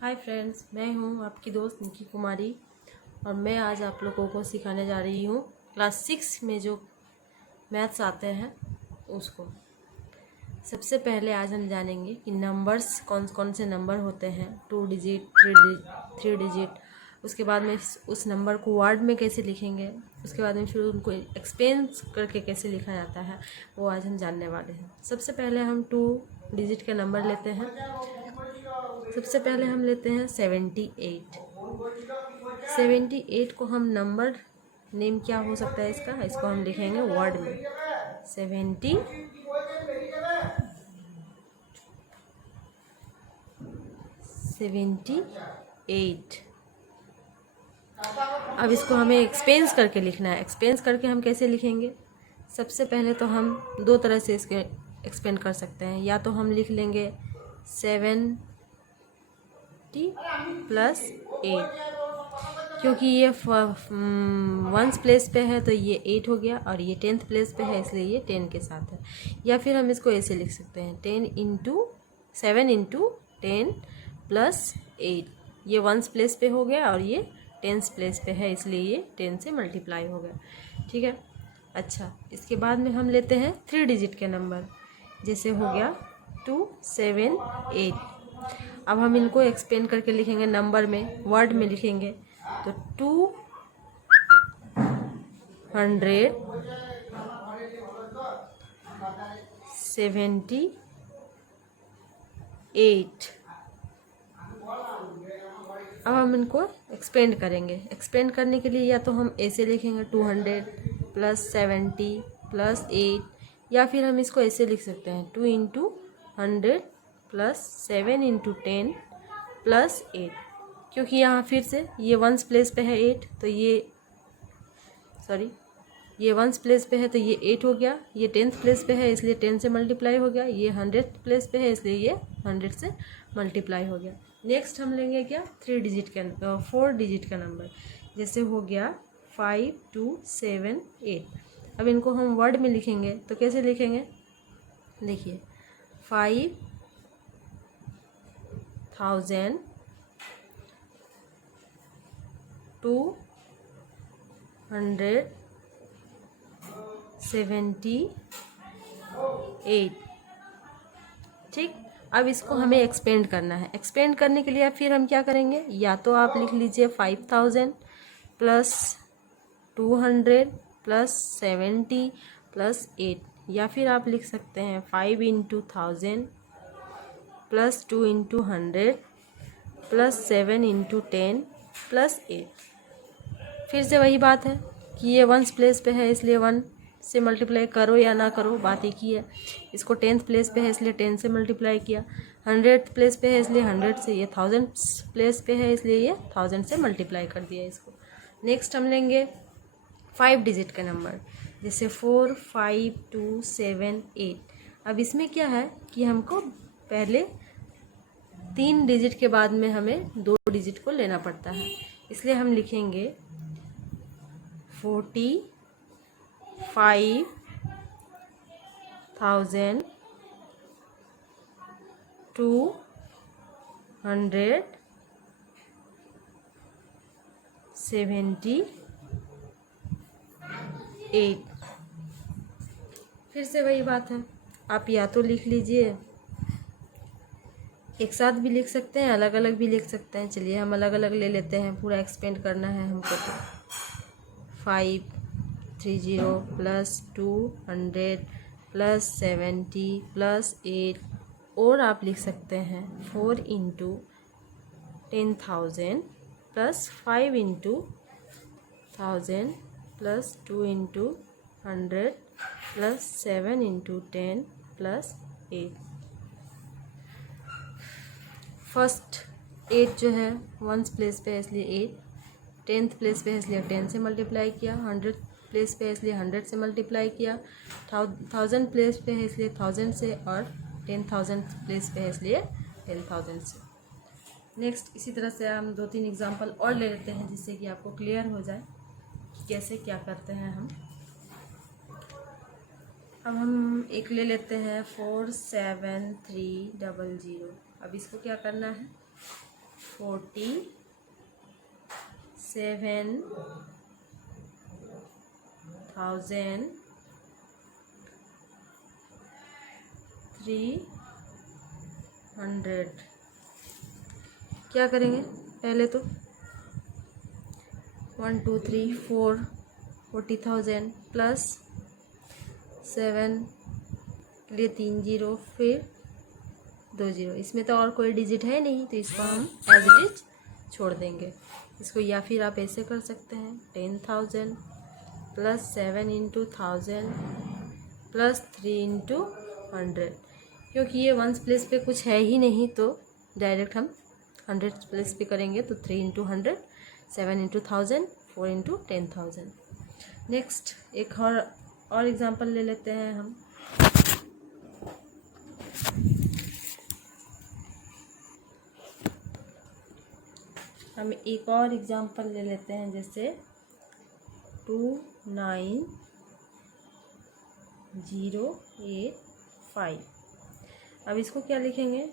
Hi friends, मैं हूँ आपकी दोस्त निकी कुमारी और मैं आज आप लोगों को सिखाने जा रही हूँ क्लास 6 में जो मैथ्स आते हैं उसको। सबसे पहले आज हम जानेंगे कि नंबर्स कौन कौन से नंबर होते हैं, 2 डिजिट, 3 डिजिट। उसके बाद में उस नंबर को वर्ड में कैसे लिखेंगे, उसके बाद में फिर उनको एक्सप्लेन करके कैसे लिखा जाता है, वो आज हम जानने वाले हैं। सबसे पहले हम 2 डिजिट के नंबर लेते हैं। सबसे पहले हम लेते हैं 78। 78 को हम नंबर नेम क्या हो सकता है इसको हम लिखेंगे वर्ड में 78। अब इसको हमें एक्सपेंस करके लिखना है। एक्सपेंस करके हम कैसे लिखेंगे? सबसे पहले तो हम दो तरह से इसके एक्सपेंड कर सकते हैं। या तो हम लिख लेंगे 70 प्लस 8, क्योंकि ये वंस प्लेस पे है तो ये 8 हो गया और ये 10th प्लेस पे है इसलिए ये 10 के साथ है। या फिर हम इसको ऐसे लिख सकते हैं 7 इंटू 10 प्लस 8। ये वंस प्लेस पे हो गया और ये 10th प्लेस पे है इसलिए ये 10 से मल्टीप्लाई हो गया। ठीक है। अच्छा, इसके बाद में हम लेते हैं 3 डिजिट के नंबर, जैसे हो गया 2, 7, 8। अब हम इनको एक्सपेंड करके लिखेंगे नंबर में, वर्ड में लिखेंगे तो 278। अब हम इनको एक्सपेंड करेंगे। एक्सपेंड करने के लिए या तो हम ऐसे लिखेंगे 200 प्लस 70 प्लस 8, या फिर हम इसको ऐसे लिख सकते हैं 2 इंटू 100 प्लस 7 इंटू 10 प्लस 8। क्योंकि यहाँ फिर से ये वंस प्लेस पे है 8 तो ये वंस प्लेस पे है तो ये 8 हो गया। ये 10th प्लेस पे है इसलिए 10 से मल्टीप्लाई हो गया। ये 100th प्लेस पे है इसलिए ये 100 से मल्टीप्लाई हो गया। नेक्स्ट हम लेंगे क्या, 4 डिजिट का नंबर, जैसे हो गया 5, 2, 7, 8। अब इनको हम वर्ड में लिखेंगे तो कैसे लिखेंगे? देखिए 5000 278। ठीक। अब इसको हमें एक्सपेंड करना है। एक्सपेंड करने के लिए फिर हम क्या करेंगे? या तो आप लिख लीजिए 5000 प्लस 200 प्लस 70 प्लस 8, या फिर आप लिख सकते हैं 5 into 1000 plus 2 into 100 plus 7 into 10 plus 8। फिर से वही बात है कि ये वंस प्लेस पे है इसलिए 1 से मल्टीप्लाई करो या ना करो, बात एक ही है। इसको 10th प्लेस पे है इसलिए 10 से मल्टीप्लाई किया। 100th प्लेस पे है इसलिए 100 से, ये 1000 प्लेस पे है इसलिए ये 1000 से मल्टीप्लाई कर दिया इसको। नेक्स्ट हम लेंगे 5 डिजिट का नंबर, जैसे 4, 5, 2, 7, 8। अब इसमें क्या है कि हमको पहले 3 डिजिट के बाद में हमें 2 डिजिट को लेना पड़ता है, इसलिए हम लिखेंगे 45,278। फिर से वही बात है, आप या तो लिख लीजिए, एक साथ भी लिख सकते हैं, अलग अलग भी लिख सकते हैं। चलिए हम अलग अलग ले लेते हैं, पूरा एक्सपेंड करना है हमको तो 530 प्लस 200 प्लस 70 प्लस 8, और आप लिख सकते हैं 4 into 10,000 plus 5 into 1000 plus 2 into 100 plus 7 into 10 plus 8। First 8 जो है वंस प्लेस पे है इसलिए 8, 10th प्लेस पे है इसलिए 10 से मल्टीप्लाई किया। 100 प्लेस पे है इसलिए 100 से मल्टीप्लाई किया। 1000 प्लेस पे है इसलिए 1000 से, और 10,000 प्लेस पे है इसलिए 10,000 से। नेक्स्ट इसी तरह से हम 2-3 एग्जांपल और ले लेते हैं जिससे कि आपको क्लियर हो जाए कि कैसे क्या करते हैं हम। अब हम एक ले लेते हैं 47300। अब इसको क्या करना है? 47,300। क्या करेंगे पहले तो 1 2 3 4 40,000 प्लस 7 के लिए 3 जीरो फिर 2 जीरो। इसमें तो और कोई डिजिट है नहीं तो इसको हम एज इट इज छोड़ देंगे इसको। या फिर आप ऐसे कर सकते हैं 10,000 प्लस 7 इंटू 1000 प्लस 3 इंटू 100। क्योंकि ये वंस प्लेस पे कुछ है ही नहीं तो डायरेक्ट हम 100 प्लेस पे करेंगे तो 3 इंटू 100, 7 इंटू 1000, 4 इंटू 10,000। नेक्स्ट एक और एग्जांपल ले लेते हैं हम एक और एग्जांपल ले लेते हैं जैसे 29085। अब इसको क्या लिखेंगे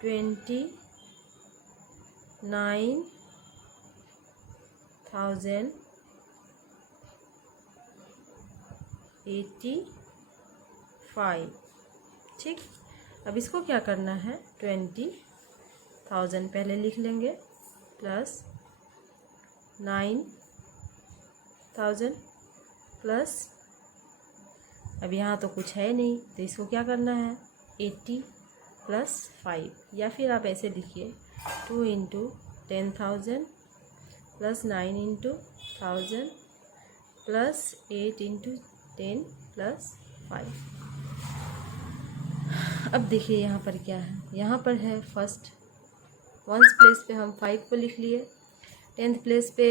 29,085। ठीक। अब इसको क्या करना है 20,000 पहले लिख लेंगे प्लस 9,000 प्लस अब यहाँ तो कुछ है नहीं तो इसको क्या करना है 80 प्लस 5। या फिर आप ऐसे लिखिए 2 into 10,000 plus 9 into 1000 plus 8 into 10 plus 5। अब देखिए यहाँ पर क्या है, यहाँ पर है फर्स्ट वंस प्लेस पे हम 5 को लिख लिए, 10th प्लेस पे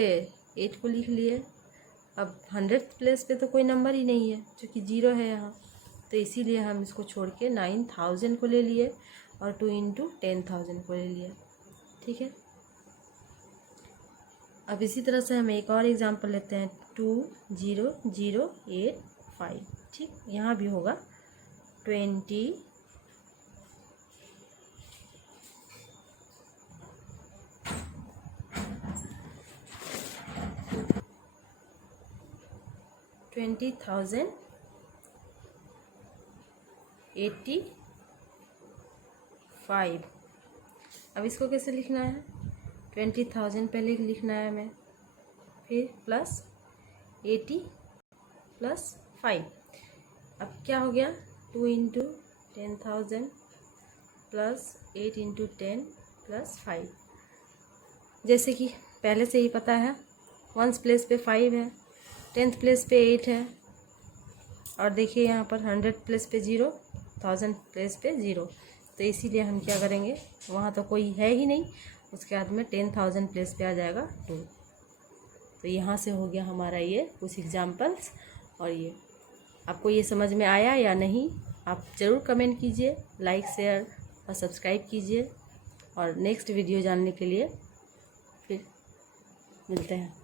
8 को लिख लिए। अब 100th प्लेस पे तो कोई नंबर ही नहीं है क्योंकि 0 है यहाँ, तो इसीलिए हम इसको छोड़ के 9,000 को ले लिए और 2 इंटू 10,000 को ले लिया। ठीक है। अब इसी तरह से हम एक और एग्जांपल लेते हैं 20085। ठीक, यहाँ भी होगा 20,085। अब इसको कैसे लिखना है 20,000 पहले लिखना है हमें, फिर प्लस 80 प्लस 5। अब क्या हो गया 2 इंटू 10,000 प्लस 8 इंटू 10 प्लस 5। जैसे कि पहले से ही पता है वंस प्लेस पे 5 है, 10th प्लेस पे 8 है और देखिए यहाँ पर 100 प्लेस पे 0, 1000 प्लेस पे 0। तो इसीलिए हम क्या करेंगे, वहाँ तो कोई है ही नहीं, उसके बाद में 10,000 प्लेस पे आ जाएगा 2। तो यहाँ से हो गया हमारा ये कुछ एग्जाम्पल्स। और ये आपको ये समझ में आया या नहीं आप ज़रूर कमेंट कीजिए, लाइक शेयर और सब्सक्राइब कीजिए। और नेक्स्ट वीडियो जानने के लिए फिर मिलते हैं।